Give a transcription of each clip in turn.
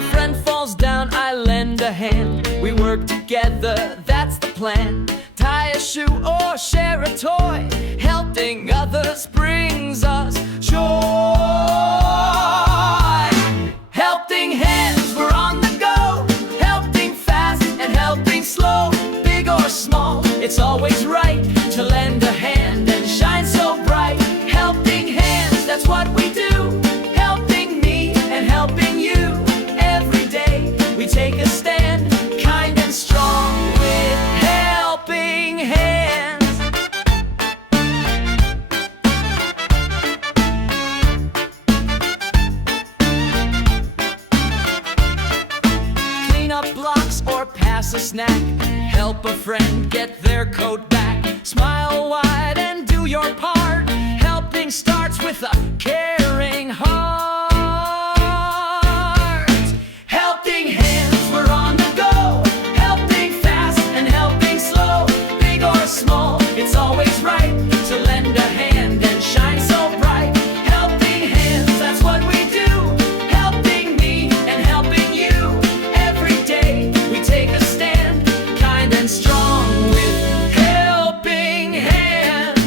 a friend falls down, I lend a hand. We work together, that's the plan. Tie a shoe or share a toy. Helping others brings us joy. Helping hands, we're on the go. Helping fast and helping slow. Big or small, it's always right to lend a hand and shine so bright. Helping hands, that's what we do. Helping me and helping you. Every day we take a stand, kind and strong with helping hands. Clean up blocks or pass a snack. Help a friend get their coat back. Smile wide and do your part. Helping starts with a caring heart. Helping hands, we're on the go. Helping fast and helping slow. Big or small, it's always right to lend a hand and shine so bright. Helping hands, that's what we do. Helping me and helping you. Every day we take a stand, kind and strong with helping hands.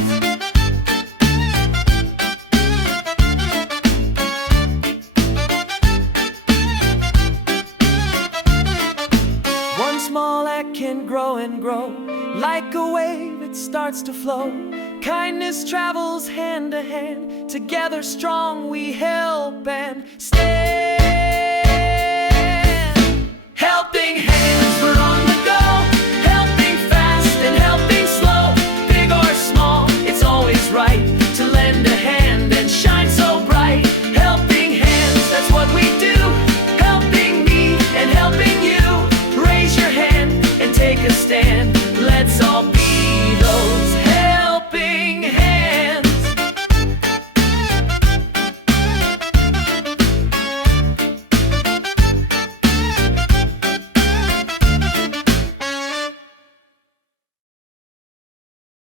One small act can grow and grow. Like a wave, it starts to flow. Kindness travels hand to hand. Together strong we help and stand. Helping hands, we're on